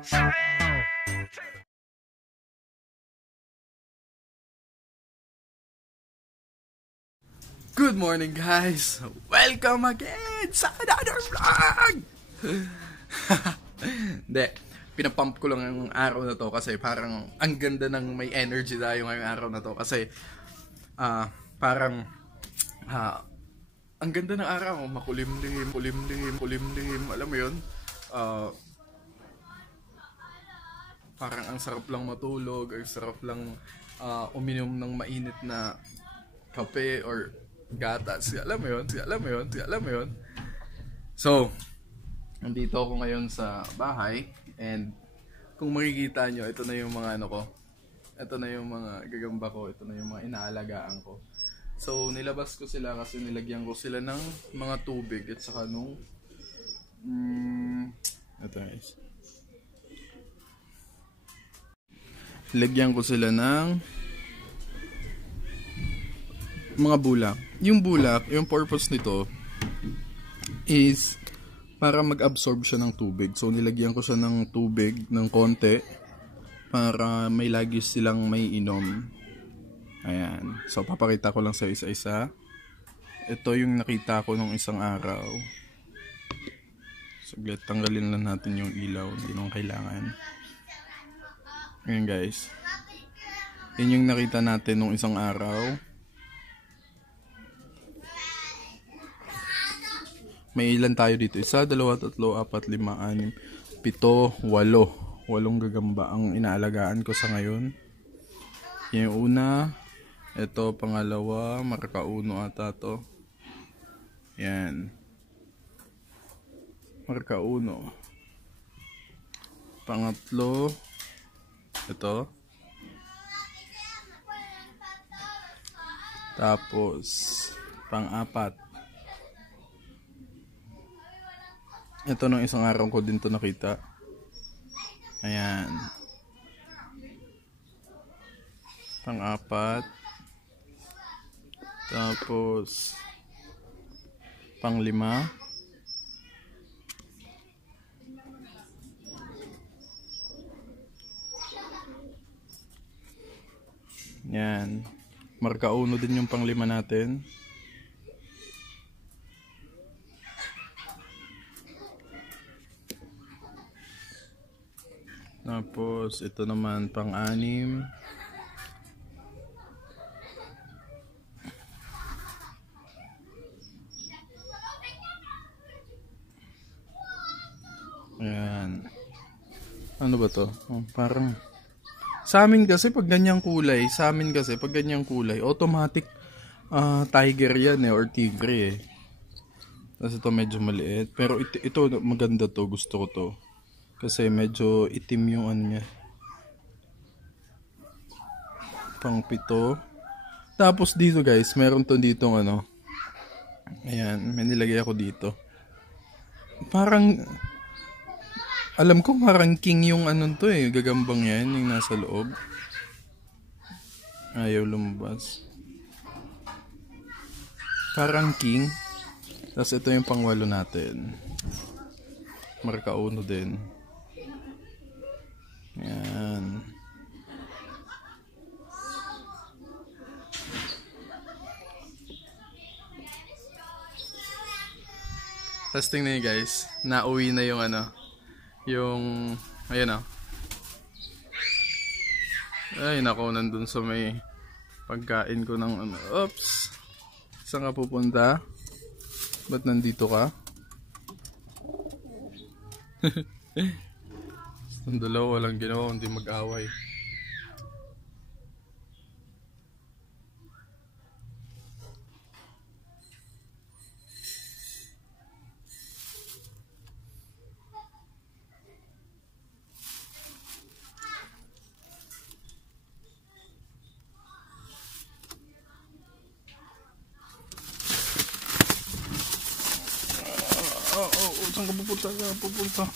Good morning guys! Welcome again sa another vlog! Hindi, pinapump ko lang yung araw na to kasi parang ang ganda ng may energy tayo ngayong araw na to kasi parang ang ganda ng araw, makulimlim, kulimlim, alam mo yun? Parang ang sarap lang matulog, ang sarap lang uminom ng mainit na kape or gatas, alam mo yun. So, nandito ako ngayon sa bahay and kung makikita nyo, ito na yung mga ito na yung mga gagamba ko, ito na yung mga inaalagaan ko. So, nilabas ko sila kasi nilagyan ko sila ng mga tubig at saka nung ito guys. Lagyan ko sila ng mga bulak. Yung bulak, yung purpose nito is para mag-absorb siya ng tubig. So nilagyan ko siya ng tubig ng konti para may lagi silang may inom. Ayan. So papakita ko lang sa isa-isa. Ito yung nakita ko nung isang araw. Saglit, tanggalin lang natin yung ilaw. Hindi nung kailangan. Ayan guys. Yun yung nakita natin nung isang araw. May ilan tayo dito? 1, 2, 3, 4, 5, 6, 7, 8. 8 gagamba ang inaalagaan ko sa ngayon. Yung una, ito pangalawa, marka 1 ata to. Yan. Marka 1. Pangatlo, ito. Tapos, pang-4. Ito nung isang araw ko din to nakita. Ayan. Pang-4. Tapos pang-5. Yan. Marka 1 din yung pang-5 natin. Tapos, ito naman pang-6. Ayan. Ano ba to? Parang sa amin kasi pag ganyang kulay, automatic tiger yan or tigre eh. Tapos ito medyo maliit. Pero ito maganda to, gusto ko to. Kasi medyo itim yung ano niya. Pang-7. Tapos dito guys, meron to ditong ano. Ayan, may nilagay ako dito. Parang, alam ko parang king yung ano to eh. Gagambang yan, yung nasa loob. Ayaw lumabas. Parang king. Tapos ito yung pang-8 natin. Marka 1 din. Ayan. Tapos tingnan nyo guys, nauwi na yung ano, yung, ayan o. Ay nako, nandun sa may pagkain ko ng ano. Oops! Saan ka pupunta? Ba't nandito ka? Ang dalawa walang ginawa, hindi mag-away. Saan ka pupunta?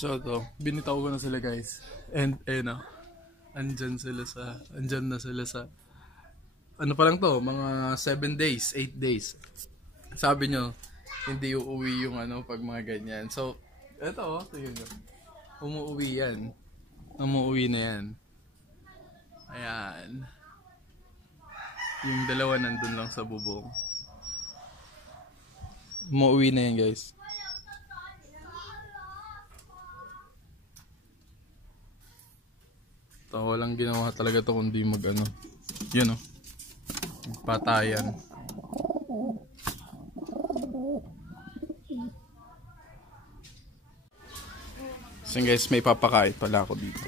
So to, binitaw ko na sila guys. And na, andyan na sila sa, ano pa lang to, mga 7 days, 8 days. Sabi nyo, hindi uuwi yung ano pag mga ganyan. So, eto tingnan nyo. Umuwi yan. Umuwi na yan. Ayan. Yung dalawa nandun lang sa bubong. Umuwi na yan guys. Ito, walang ginawa talaga to kundi mag ano. Yun oh. Patayan. So guys, may papakain pala ako dito.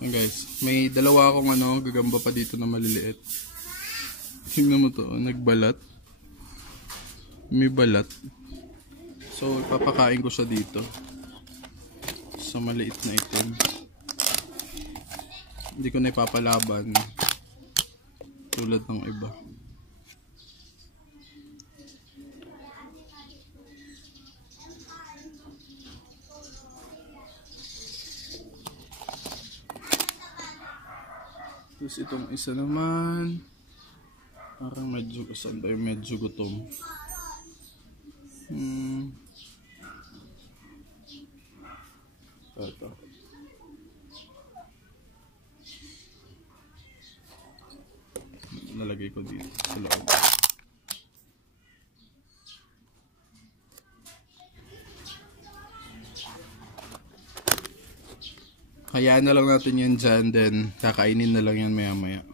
Ayan guys, may dalawa akong ano, gagamba pa dito na maliliit. Tingnan mo to, nagbalat. May balat. So, ipapakain ko siya dito. Sa maliit na itim. Hindi ko na ipapalaban. Tulad ng iba. Tapos itong isa naman, parang medyo, saan ba yung medyo gutom? Ito. Nalagay ko dito sa loob. Hayaan na lang natin yan dyan, then kakainin na lang yan maya maya.